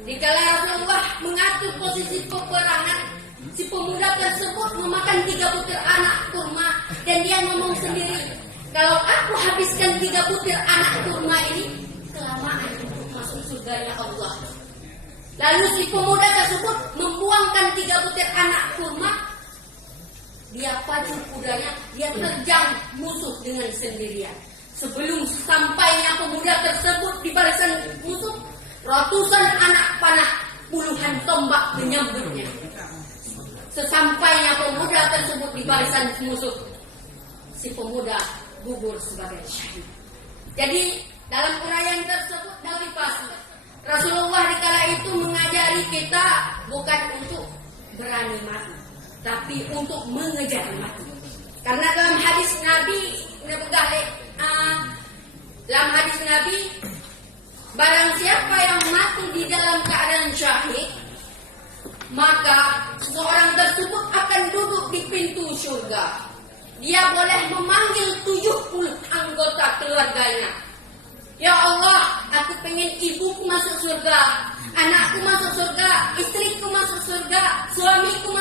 Dikala Rasulullah mengatur posisi peperangan, si pemuda tersebut memakan 3 butir anak kurma dan dia ngomong sendiri, kalau aku habiskan 3 butir anak kurma ini kelamaan untuk masuk surganya Allah. Lalu si pemuda tersebut membuangkan 3 butir anak kurma. Dia pacu kudanya, dia terjang musuh dengan sendirian. Sebelum sampainya pemuda tersebut di barisan musuh, ratusan anak panah puluhan tombak menyambutnya. Sesampainya pemuda tersebut di barisan musuh, si pemuda gugur sebagai syahid. Jadi dalam uraian tersebut dari pasal Rasulullah di kala itu mengajari kita bukan untuk berani mati, tapi untuk mengejar mati. Karena dalam hadis Nabi, dalam hadis Nabi, barang siapa yang mati di dalam keadaan syahid, maka seorang tersebut akan duduk di pintu surga. Dia boleh memanggil 70 anggota keluarganya. Ya Allah, aku pengen ibuku masuk surga, anakku masuk surga, istriku masuk surga, suamiku